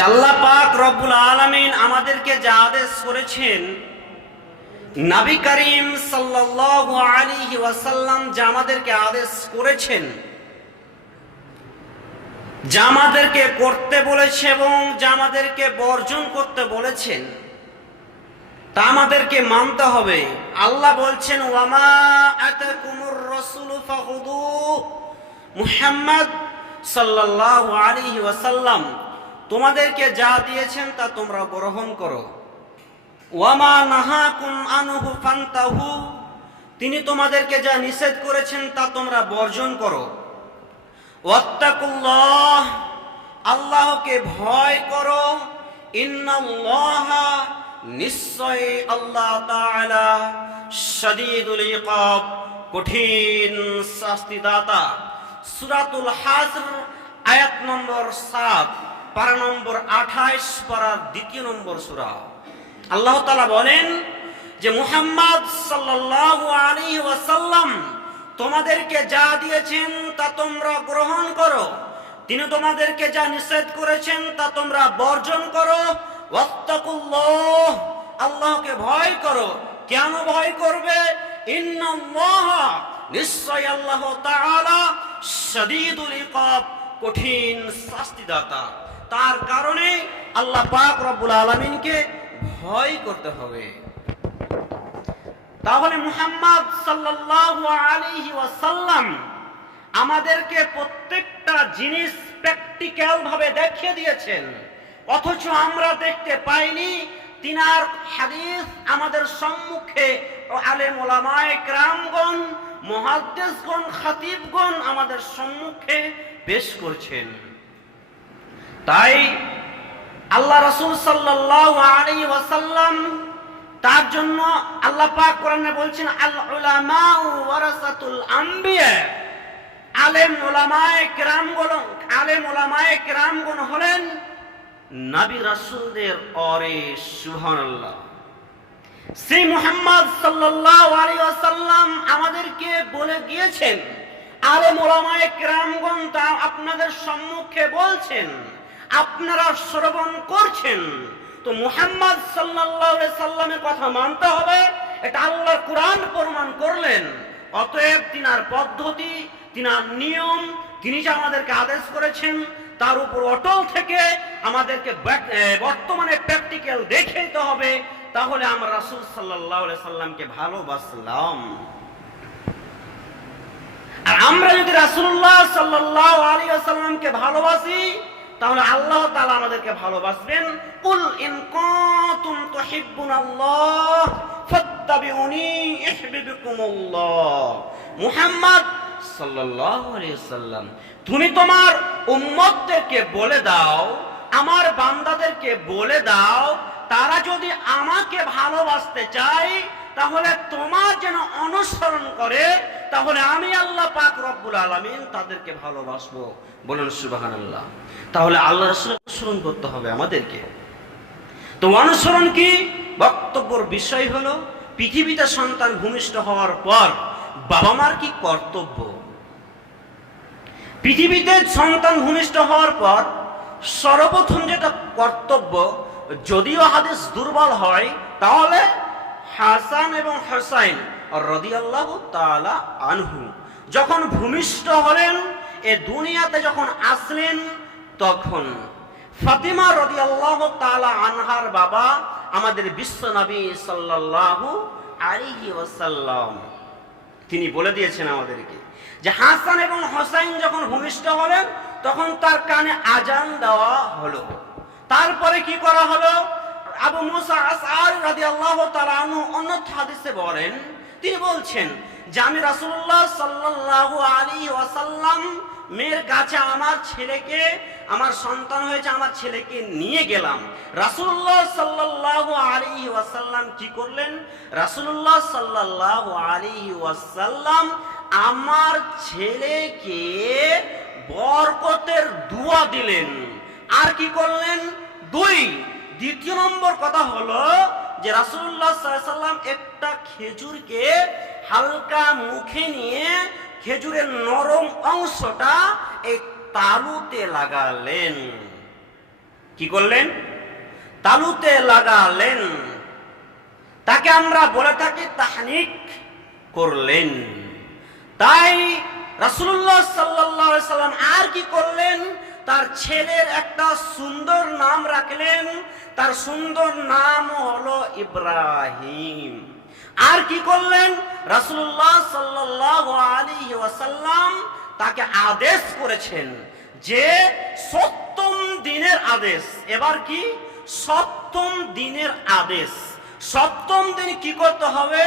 আল্লাহ পাক রব্বুল আলামিন আমাদেরকে যা আদেশ করেছেন, নবী করিম সাল্লাল্লাহু আলাইহি ওয়াসাল্লাম যা আমাদেরকে আদেশ করেছেন, যা আমাদেরকে করতে বলেছে এবং যা আমাদেরকে বর্জন করতে বলেছেন, তা আমাদেরকে মানতে হবে। আল্লাহ বলছেন, ওয়ামা আতাকুমুর রাসূলু ফাখুযুহু, মুহাম্মদ সাল্লাল্লাহু আলাইহি ওয়াসাল্লাম তোমাদেরকে যা দিয়েছেন তা তোমরা গ্রহণ করো। ওয়ামা নাহাকুম আনহু ফান্তাহু, তিনি তোমাদেরকে যা নিষেধ করেছেন তা তোমরা বর্জন করো। ওয়াত্তাকুল্লাহ, আল্লাহকে ভয় করো। ইন্নাল্লাহা, নিশ্চয় আল্লাহ তাআলা শাদীদুল ইকাব, কঠিন শাস্তিদাতা। সূরাতুল হাসর আয়াত নম্বর 7, পারা নম্বর 28, পারার 2 নম্বর সূরা। আল্লাহ তাআলা বলেন যে মুহাম্মদ সাল্লাল্লাহু আলাইহি ওয়াসাল্লাম তোমাদেরকে যা দিয়েছেন তা তোমরা গ্রহণ করো, তিনি তোমাদেরকে যা নিষেধ করেছেন তা তোমরা বর্জন করো। ওয়াত্তাকুল্লাহ, আল্লাহকে ভয় করো। কেন ভয় করবে? ইন্নাল্লাহা, নিশ্চয় আল্লাহ তাআলা শাদীদুল ইকাব, কঠিন শাস্তিদাতা। তার কারণে আল্লাহ পাক রব্বুল আলামিনকে ভয় করতে হবে। তাহলে মুহাম্মদ সাল্লাল্লাহু আলাইহি ওয়াসাল্লাম আমাদেরকে প্রত্যেকটা জিনিস প্র্যাকটিক্যাল ভাবে দেখিয়ে দিয়েছেন, অথচ আমরা দেখতে পাইনি। তিনার হাদিস আমাদের সম্মুখে আলেম ওলামায়ে কেরামগণ, মুহাদ্দিসগণ, খতিবগণ আমাদের সম্মুখে পেশ করছেন। তাই আল্লাহ রাসূল সাল্লাল্লাহু আলাইহি ওয়াসাল্লাম, তার জন্য আল্লাহ পাক কোরআনে বলছেন, আল উলামাউ ওয়ারাসাতুল আম্বিয়া, আলেম ওলামায়ে কেরামগণ হলেন নবী রাসূলদের ওয়ারিস। সুবহানাল্লাহ। সেই মুহাম্মদ সাল্লাল্লাহু আলাইহি ওয়াসাল্লাম আমাদেরকে বলে গিয়েছেন, আলেম ওলামায়ে কেরামগণ তা আপনাদের সম্মুখে বলছেন, আপনারা শ্রবণ করছেন। তো মুহাম্মদ সাল্লাল্লাহু আলাইহি সাল্লামের কথা মানতে হবে, এটা আল্লাহর কোরআন প্রমাণ করলেন। অতএব তিনার পদ্ধতি, তিনার নিয়ম, তিনি যা আমাদেরকে আদেশ করেছেন তার উপর অটল থেকে আমাদেরকে বর্তমানে প্র্যাকটিক্যাল দেখাইতে হবে। তাহলে আমরা রাসূল সাল্লাল্লাহু আলাইহি সাল্লামকে ভালোবাসলাম। আর আমরা যদি রাসূলুল্লাহ সাল্লাল্লাহু আলাইহি ওয়াসাল্লামকে ভালোবাসি, তাহলে আল্লাহ তাআলা আমাদেরকে ভালোবাসবেন। কুল ইন কুনতুম তুহিব্বুনাল্লাহ ফাত্তাবিউনি ইউহিব্বুকুমুল্লাহ। মুহাম্মদ সাল্লাল্লাহু আলাইহি ওয়াসাল্লাম, তুমি তোমার উম্মতদেরকে বলে দাও, আমার বান্দাদেরকে বলে দাও, তারা যদি আমাকে ভালোবাসতে চায় তাহলে তোমার যেন অনুসরণ করে, তাহলে আমি আল্লাহ পাক রব্বুল আলামিন তাদেরকে ভালোবাসবো। বলুন সুবহানাল্লাহ। তাহলে আল্লাহ রাসূলের অনুসরণ করতে হবে আমাদেরকে। তো অনুসরণ কি? বক্তব্যের বিষয় হলো, পৃথিবীতে সন্তান ভূমিষ্ঠ হওয়ার পর বাবা মার কি কর্তব্য। পৃথিবীতে সন্তান ভূমিষ্ঠ হওয়ার পর সর্বপ্রথম যেটা কর্তব্য, যদিও হাদিস দুর্বল হয়, তাহলে হাসান এবং হুসাইন রাদিয়াল্লাহু তাআলা আনহু যখন ভূমিষ্ঠ হলেন, এ দুনিয়াতে যখন আসলেন, তখন ফাতিমা রাদিয়াল্লাহু তাআলা আনহার বাবা আমাদের বিশ্ব নবী সাল্লাল্লাহু আলাইহি ওয়াসাল্লাম, তিনি বলে দিয়েছেন আমাদেরকে যে হাসান এবং হুসাইন যখন ভূমিষ্ঠ হলেন তখন তার কানে আজান দেওয়া হলো। তারপরে কি করা হলো? আবু মুসা আশআরী রাদিয়াল্লাহু তাআলা আনহু অন্য হাদিসে বলেন, তিনি বলছেন যে আমি রাসূলুল্লাহ সাল্লাল্লাহু আলাইহি ওয়াসাল্লাম মেয়ের কাছে আমার ছেলেকে, আমার সন্তান হয়েছে, আমার ছেলেকে নিয়ে গেলাম। রাসূলুল্লাহ সাল্লাল্লাহু আলাইহি ওয়াসাল্লাম কি করলেন? রাসূলুল্লাহ সাল্লাল্লাহু আলাইহি ওয়াসাল্লাম আমার ছেলেকে বরকতের দোয়া দিলেন। আর কি করলেন? দ্বিতীয় নম্বর কথা হলো যে রাসূলুল্লাহ সাল্লাল্লাহু আলাইহি ওয়াসাল্লাম একটা খেজুরকে হালকা মুখে নিয়ে খেজুরের নরম অংশটা এই তালুতে লাগালেন। কি করলেন? তালুতে লাগালেন। তাকে আমরা বলে থাকি তাহনিক করলেন। তাই রাসূলুল্লাহ সাল্লাল্লাহু আলাইহি সাল্লাম আর কি করলেন? তার ছেলের একটা সুন্দর নাম রাখলেন। তার সুন্দর নাম হলো ইব্রাহিম। আর কি করলেন? রাসূলুল্লাহ সাল্লাল্লাহু আলাইহি ওয়াসাল্লাম তাকে আদেশ করেছেন যে সপ্তম দিনের আদেশ। এবার কি? সপ্তম দিনের আদেশ। সপ্তম দিন কি করতে হবে?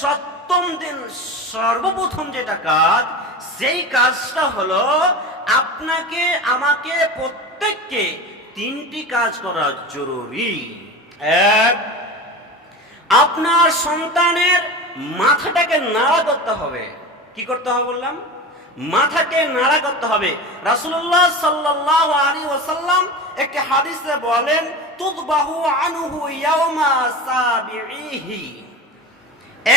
সপ্তম দিন সর্বপ্রথম যেটা কাজ, সেই কাজটা হলো আপনাকে আমাকে প্রত্যেককে তিনটি কাজ করা জরুরি। এক, আপনার সন্তানের মাথাটাকে নাড়া করতে হবে। কি করতে হবে বললাম? মাথাকে নাড়া করতে হবে। রাসূলুল্লাহ সাল্লাল্লাহু আলাইহি ওয়াসাল্লাম একটি হাদিসে বলেন, তুযবাহু আনহু ইয়াওমা সাবিহি।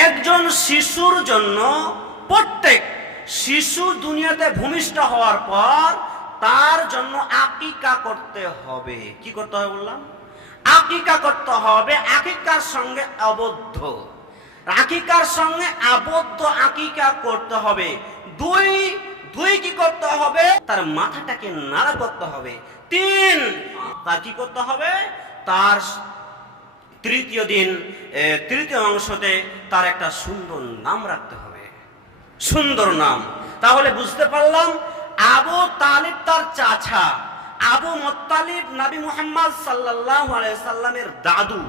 একজন শিশুর জন্য, প্রত্যেক শিশু দুনিয়াতে ভূমিষ্ঠ হওয়ার পর তার জন্য আকিকা করতে হবে। কি করতে হবে বললাম? আকিকা করতে হবে। আকিকার সঙ্গে আবদ্ধ, আকিকার সঙ্গে আবদ্ধ আকিকা করতে হবে। দুই কি করতে হবে? তার মাথাটাকে নাড়া করতে হবে। তিন, তার কি করতে হবে? তার তৃতীয় দিন, তৃতীয় অংশতে তার একটা সুন্দর নাম রাখতে হবে। সুন্দর নাম। তাহলে বুঝতে পারলাম আবু তালিব তার চাচা, আবু মুত্তালিব নবী মুহাম্মদ সাল্লাল্লাহু আলাইহি সাল্লামের দাদু।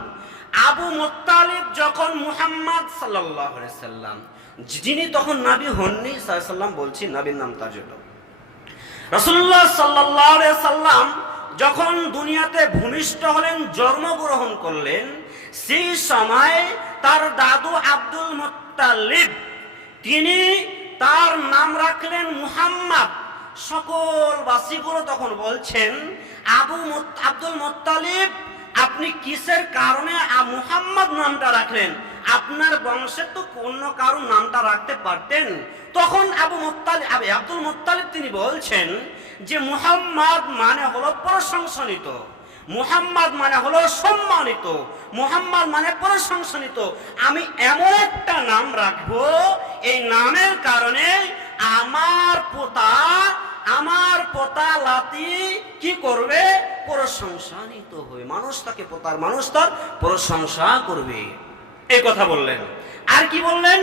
আবু মুত্তালিব যখন মুহাম্মদ সাল্লাল্লাহু আলাইহি সাল্লাম, যিনি তখন নবী হননি সাল্লাল্লাহু বলছি, নবীর নাম তার জন্য রাসূলুল্লাহ সাল্লাল্লাহু আলাইহি সাল্লাম যখন দুনিয়াতে ভূমিষ্ঠ হলেন, জন্মগ্রহণ করলেন, সেই সময় তার দাদু আব্দুল মুত্তালিব, তিনি তার নাম রাখলেন মুহাম্মদ। সকল বাসীগুলো তখন বলছেন, আব্দুল মুত্তালিব, আপনি কিসের কারণে মুহাম্মদ নামটা রাখলেন? আপনার বংশে তো অন্য কারো নামটা রাখতে পারতেন। তখন আব্দুল মুত্তালিব তিনি বলছেন যে মুহাম্মদ মানে হলো প্রশংসিত, মুহাম্মদ মানে হলো সম্মানিত, মুহাম্মদ মানে প্রশংসিত। আমি এমন একটা নাম রাখবো, এই নামের কারণে আমার পোতা লাতি কি করবে? প্রশংসান্বিত হয়ে মানুষ তার প্রশংসা করবে। এই কথা বললেন। আর কি বললেন?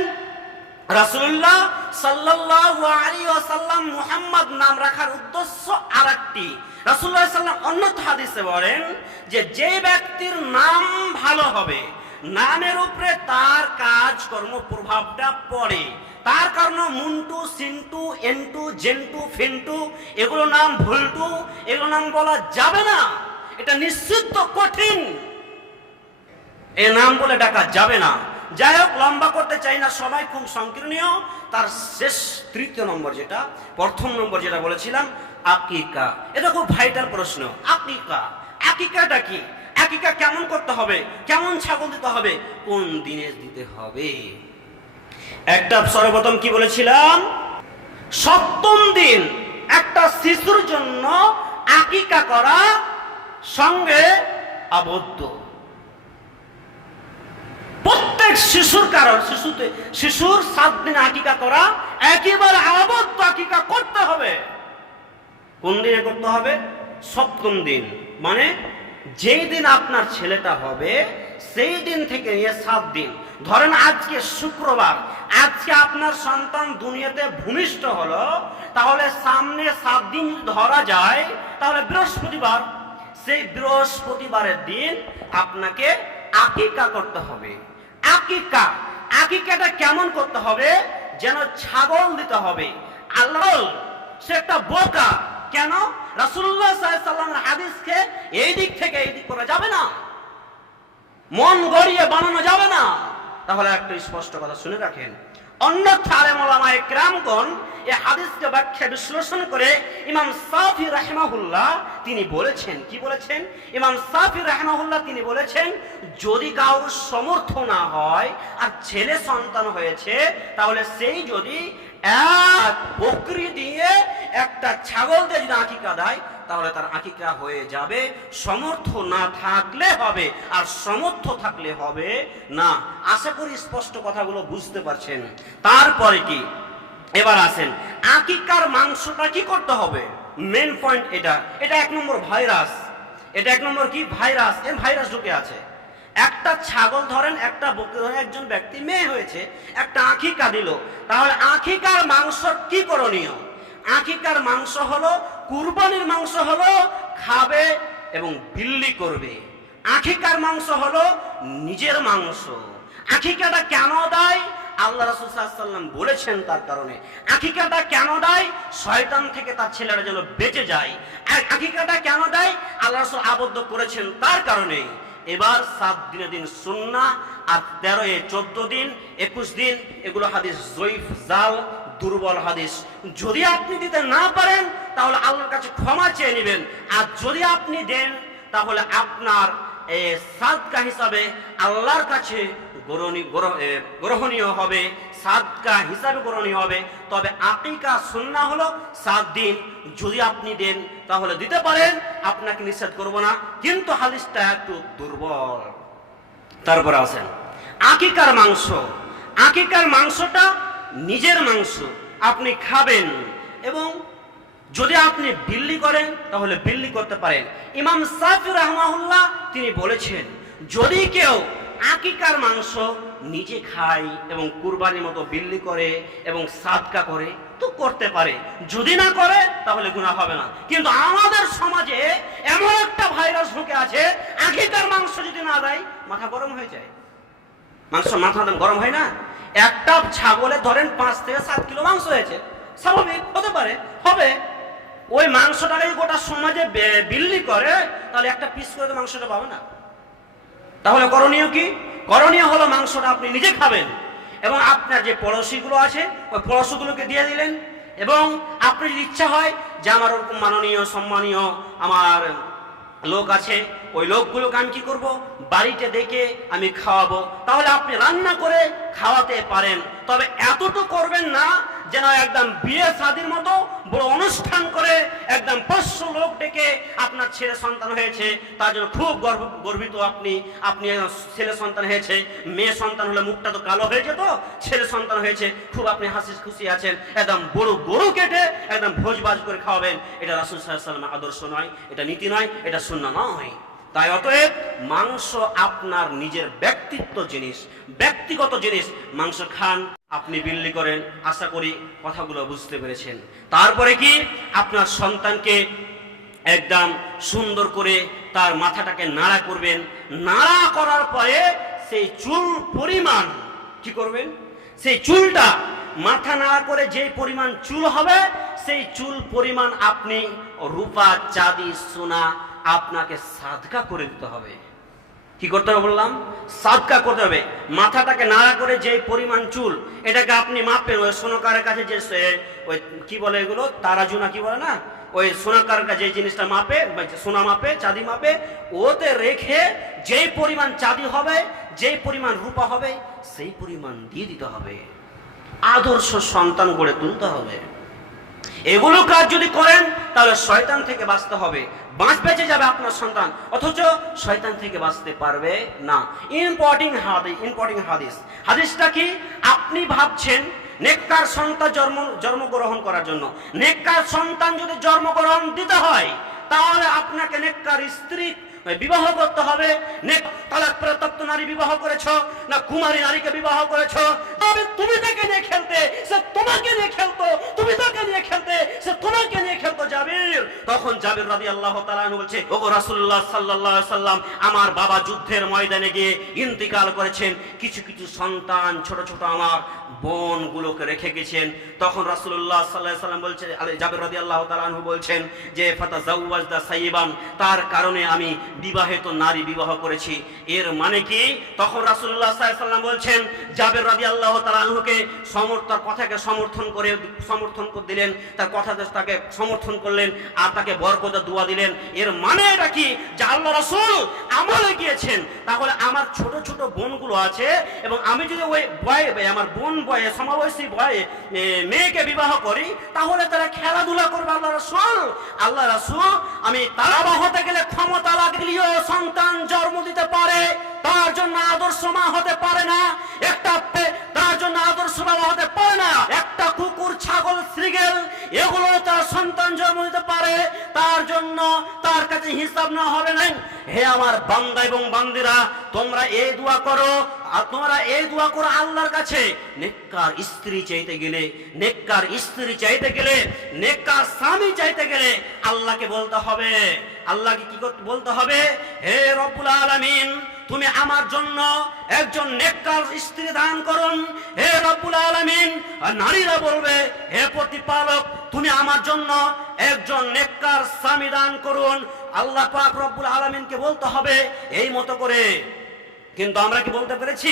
রাসূলুল্লাহ সাল্লাল্লাহু আলাইহি ওয়াসাল্লাম মুহাম্মদ নাম রাখার উদ্দেশ্য আরেকটি। রাসূলুল্লাহ সাল্লাল্লাহু অন্য হাদিসে বলেন যে ব্যক্তির নাম ভালো হবে, নামের উপরে তার কাজকর্ম প্রভাবটা পড়ে। তার কারণে মুন্টু, সিন্টু, এন্টু, জেন্টু, ফেন্টু এগুলো নাম ভুলটু, এগুলো নাম বলা যাবে না। এটা নিষিদ্ধ, কঠিন। এ নাম বলে ডাকা যাবে না। যাই হোক, লম্বা করতে চাই না, সবাই খুব সংকীর্ণীয়। তার শেষ তৃতীয় নম্বর, যেটা প্রথম নম্বর যেটা বলেছিলাম, আকিকা। এটা খুব ভাইটাল প্রশ্ন। আকিকাটা কি? আকিকা কেমন করতে হবে? কেমন ছাগল দিতে হবে? কোন দিনে দিতে হবে? একটা সর্বপ্রথম কি বলেছিলাম? সপ্তম দিন একটা শিশুর জন্য আকিকা করা সঙ্গে আবদ্ধ। প্রত্যেক শিশুর 7 দিন আকিকা করা, একেবারে আবদ্ধ আকিকা করতে হবে। কোন দিনে করতে হবে? সপ্তম দিন। মানে যেই দিন আপনার ছেলেটা হবে সেই দিন থেকে নিয়ে 7 দিন। ধরেন আজকে শুক্রবার, আজকে আপনার সন্তান দুনিয়াতে ভূমিষ্ঠ হলো, তাহলে সামনে 7 দিন ধরা যায়, তাহলে বৃহস্পতিবার, সেই বৃহস্পতিবারের দিন আপনাকে আকিকা করতে হবে। আকিকাটা কেমন করতে হবে? যেন ছাগল দিতে হবে। আল্লাহ সে একটা বোকা। কেন? রাসূলুল্লাহ সাল্লাল্লাহু আলাইহি ওয়াসাল্লামের হাদিসকে এই দিক থেকে এই দিক করা যাবে না, মন গড়িয়ে বানানো যাবে না। তাহলে একটা স্পষ্ট কথা শুনে রাখেন। অন্যথা আলেম ওলামায়ে কেরামগণ এই হাদিসকে ব্যাখ্যা বিশ্লেষণ করে ইমাম শাফি রাহিমাহুল্লাহ তিনি বলেছেন, কি বলেছেন? ইমাম শাফি রাহিমাহুল্লাহ তিনি বলেছেন, যদি কারোর সমর্থ না হয় আর ছেলে সন্তান হয়েছে, তাহলে সেই যদি এক বকরি দিয়ে, একটা ছাগল দিয়ে যদি আকিকা দেয়, তাহলে তার আকিকা হয়ে যাবে। সমর্থ না থাকলে হবে, আর সমর্থ থাকলে হবে না। আশা করি স্পষ্ট কথাগুলো বুঝতে পারছেন। তারপরে কি, এবার আসেন আকিকার মাংসটা কি করতে হবে। মেন পয়েন্ট এটা 1 নম্বর ভাইরাস। এটা 1 নম্বর কি ভাইরাস, এর ভাইরাস ঢুকে আছে। একটা ছাগল ধরেন, একটা বকরি ধরেন, একজন ব্যক্তি মেয়ে হয়েছে, একটা আকিকা দিল, তাহলে আকিকার মাংস কি করণীয়? আকিকার মাংস হলো, কুরবানির মাংস হলো খাবে এবং বিল্লি করবে। আকিকার মাংস হলো নিজের মাংস। আকিকাটা কেন দেয়? আল্লাহ রাসূল সাল্লাল্লাহু আলাইহি ওয়াসাল্লাম বলেছেন তার কারণে। আকিকাটা কেন দেয়? শয়তান থেকে তার ছেলেরা যেন বেঁচে যায়। আকিকাটা কেন দেয়? আল্লাহ রাসূল আবদ্ধ করেছেন তার কারণে। এবার 7 দিনের দিন সুন্নাহ, আর 13-14 দিন 21 দিন এগুলো হাদিস জয়ীফ, জাল, দুর্বল হাদিস। যদি আপনি দিতে না পারেন তাহলে আল্লাহর কাছে ক্ষমা চেয়ে নেবেন, আর যদি আপনি দেন তাহলে আপনার সাদকা হিসাবে আল্লাহর কাছে গ্রহণীয় হবে, সাদকা হিসাবে গ্রহণীয় হবে। তবে আকিকা সুন্নাহ হলো 7 দিন। যদি আপনি দেন তাহলে দিতে পারেন, আপনাকে নিষেধ করব না, কিন্তু হাদিসটা একটু দুর্বল। তারপরে আসেন আকিকার মাংস। আকিকার মাংসটা নিজের মাংস, আপনি খাবেন, এবং যদি আপনি বিল্লি করেন তাহলে বিল্লি করতে পারেন। ইমাম শাফি রাহমাহুল্লাহ তিনি বলেছেন, যদি কেউ আকিকার মাংস নিজে খায় এবং কুরবানির মতো বিল্লি করে এবং সাদকা করে তো করতে পারে, যদি না করে তাহলে গুনাহ হবে না। কিন্তু আমাদের সমাজে এমন একটা ভাইরাস ঢুকে আছে, আকিকার মাংস যদি না দেয় মাথা গরম হয়ে যায়। মাথা গরম হয় না? একটা ছাগলে ধরেন 5 থেকে 7 কিলো মাংস হয়েছে, স্বাভাবিক হতে পারে, হবে। ওই মাংসটাকে গোটা সমাজে বিল্লি করে, তাহলে একটা পিস করে তো মাংসটা পাবে না। তাহলে করণীয় কি? করণীয় হলো মাংসটা আপনি নিজে খাবেন, এবং আপনার যে পড়োশিগুলো আছে ওই পড়োশিগুলোকে দিয়ে দিলেন। এবং আপনার যদি ইচ্ছা হয় যে আমার ওরকম মাননীয় সম্মানীয় আমার লোক আছে, ওই লোকগুলোকে আমি কি করব, বাড়িতে ডেকে আমি খাওয়াবো, তাহলে আপনি রান্না করে খাওয়াতে পারেন। তবে এতটুকু করবেন না যেন একদম বিয়ে শাদীর মতো বড় অনুষ্ঠান করে একদম 500 লোক ডেকে আপনার ছেলে সন্তান হয়েছে তার জন্য খুব গর্বিত, আপনি ছেলে সন্তান হয়েছে, মেয়ে সন্তান হলে মুখটা তো কালো হয়ে যেত, ছেলে সন্তান হয়েছে খুব আপনি হাসি খুশি আছেন, একদম বড় গরু কেটে একদম ভোজবাজ করে খাওয়াবেন। এটা রাসূল সাল্লাল্লাহু আলাইহি ওয়াসাল্লামের আদর্শ নয়, এটা নীতি নয়, এটা সুন্নাহ নয়। তাই অতএব মাংস আপনার নিজের ব্যক্তিগত জিনিস। মাংস খান, আপনি বিল্লি করেন। আশা করি কথাগুলো বুঝতে পেরেছেন। তারপরে কি, আপনার সন্তানকে একদম সুন্দর করে তার মাথাটাকে নাড়া করবেন। নাড়া করার পরে সেই চুল পরিমাণ কি করবেন, সেই চুলটা মাথা নাড়া করে যে পরিমাণ চুল হবে সেই চুল পরিমাণ আপনি রূপা, চাঁদি, সোনা আপনাকে সাদকা করে দিতে হবে। কি করতে হবে বললাম? সাদকা করতে হবে। মাথাটাকে নাড়া করে যে পরিমাণ চুল, এটাকে আপনি মাপেন। ওই সোনাকারের কাছে যে ওই কি বলে এগুলো, তারাজু না কি বলে না, ওই সোনাকারের কাছে যে জিনিসটা মাপে, সোনা মাপে, চাঁদি মাপে, ওতে রেখে যেই পরিমাণ চাঁদি হবে, যেই পরিমাণ রূপা হবে, সেই পরিমাণ দিয়ে দিতে হবে। আদর্শ সন্তান গড়ে তুলতে হবে। এগুলো কাজ যদি করেন তাহলে শয়তান থেকে বাঁচতে হবে, বেঁচে যাবে আপনার সন্তান, অথচ শয়তান থেকে বাঁচতে পারবে না। ইম্পর্টেন্ট হাদিসটা কি? আপনি ভাবছেন নেককার সন্তান জন্মগ্রহণ করার জন্য, নেককার সন্তান যদি জন্মগ্রহণ দিতে হয় তাহলে আপনাকে নেককার স্ত্রী বিবাহ করতে হবে। তালাকপ্রাপ্ত নারী বিবাহ করেছো না কুমারী নারীকে বিবাহ করেছো, তবে তুমি তাকে নিয়ে খেলতে, সে তোমাকে নিয়ে খেলতো, তুমি তাকে নিয়ে খেলতে, সে তোমাকে নিয়ে খেলতো। জাবির, তখন জাবির রাদিয়াল্লাহু তাআলা আনহু বলছে, ওগো রাসূলুল্লাহ সাল্লাল্লাহু আলাইহি সাল্লাম, আমার বাবা যুদ্ধের ময়দানে গিয়ে ইন্তিকাল করেছেন, কিছু কিছু সন্তান ছোট ছোট আমার বোনগুলোকে রেখে গেছেন। তখন রাসূলুল্লাহ সাল্লাল্লাহু আলাইহি সাল্লাম বলছেন, জাবির রাদিয়াল্লাহু তাআলা আনহু বলছেন যে ফাতাজাওয়াজদা সাইয়িবান, তার কারণে আমি বিবাহিত নারী বিবাহ করেছি। এর মানে কি? তখন রাসূলুল্লাহ সাল্লাল্লাহু আলাইহি সাল্লাম বলছেন, জাবির রাদিয়াল্লাহু তাআলা আনহুকে তার কথাকে সমর্থন করে দিলেন, তার কথাতে তাকে সমর্থন করলেন আর তাকে বরকতের দোয়া দিলেন। এর মানে এটা কি যে আল্লাহ রাসূল আমলে গিয়েছেন। তাহলে আমার ছোট ছোট বোনগুলো আছে এবং আমি যদি ওই আমার বোন বয়ে সমবয়সী বয়ে মেয়েকে বিবাহ করি তাহলে তারা খেলাধুলা করবে। আল্লাহ রাসূল আমি তালাবা হতে গেলে ক্ষমতা লাগলেও সন্তান জন্ম দিতে পারে, তার জন্য আদর্শ মা হতে পারে না। তার জন্য আদর্শ বাবা হতে পারে না। একটা কুকুর, ছাগল, শ্রীগেল এগুলো তার সন্তান জন্ম দিতে পারে, তার জন্য তার কাছে হিসাব না হবে না। হে আমার বান্দা এবং বান্দিরা, তোমরা এই দোয়া করো আল্লাহর কাছে। নেককার স্ত্রী চাইতে গেলে, নেককার স্বামী চাইতে গেলে আল্লাহকে বলতে হবে। আল্লাহকে কি করতে বলতে হবে? হে রব্বুল আলামিন, তুমি আমার জন্য একজন নেককার স্ত্রী দান করুন। হে রব্বুল আলামিন, নারীরা বলবে হে প্রতিপালক, তুমি আমার জন্য একজন নেককার স্বামী দান করুন। আল্লাহ পাক রব্বুল আলামিনকে বলতে হবে এই মতো করে। কিন্তু আমরা কি বলতে পেরেছি?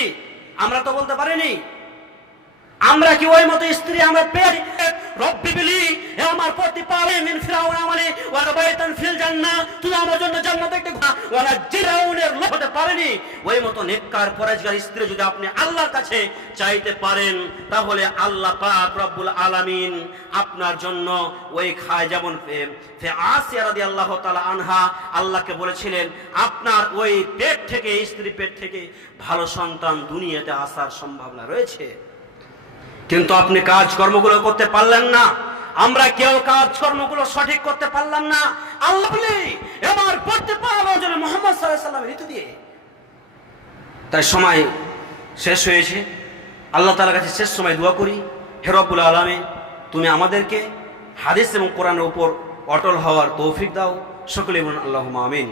আমরা তো বলতে পারিনি। আমরা কি ওই মতো স্ত্রী আমরা পেয়ে রব্বি বিলি, হে আমার প্রতিপালক, মিন ফিরাউন আমানি ওয়া বাইতান ফিল জান্নাহ, তুমি আমার জন্য জান্নাতে একটা ওয়ালা জিরাউনের লোক হতে পারেনি। ওই মতো নেককার পরেজগার স্ত্রী যদি আপনি আল্লাহর কাছে চাইতে পারেন তাহলে আল্লাহ পাক রব্বুল আলামিন আপনার জন্য ওই খায়। যেমন আসিয়া রাদিয়াল্লাহু তাআলা আনহা আল্লাহকে বলেছিলেন আপনার ওই পেট থেকে, স্ত্রী পেট থেকে ভালো সন্তান দুনিয়াতে আসার সম্ভাবনা রয়েছে। কিন্তু আপনি কাজকর্মগুলো করতে পারলেন না। আমরা কেউ কাজকর্মগুলো সঠিক করতে পারলাম না। আল্লাহ বলি এবার পড়তে পারলো যেন মুহাম্মদ সাল্লাল্লাহু আলাইহি ওয়াসাল্লামের ঋতু দিয়ে। তাই সময় শেষ হয়েছে। আল্লাহ তাআলার কাছে শেষ সময় দোয়া করি, হে রব্বুল আলামিন, তুমি আমাদেরকে হাদিস এবং কোরআনের উপর অটল হওয়ার তৌফিক দাও। সকলে বলুন আল্লাহুম্মা আমিন।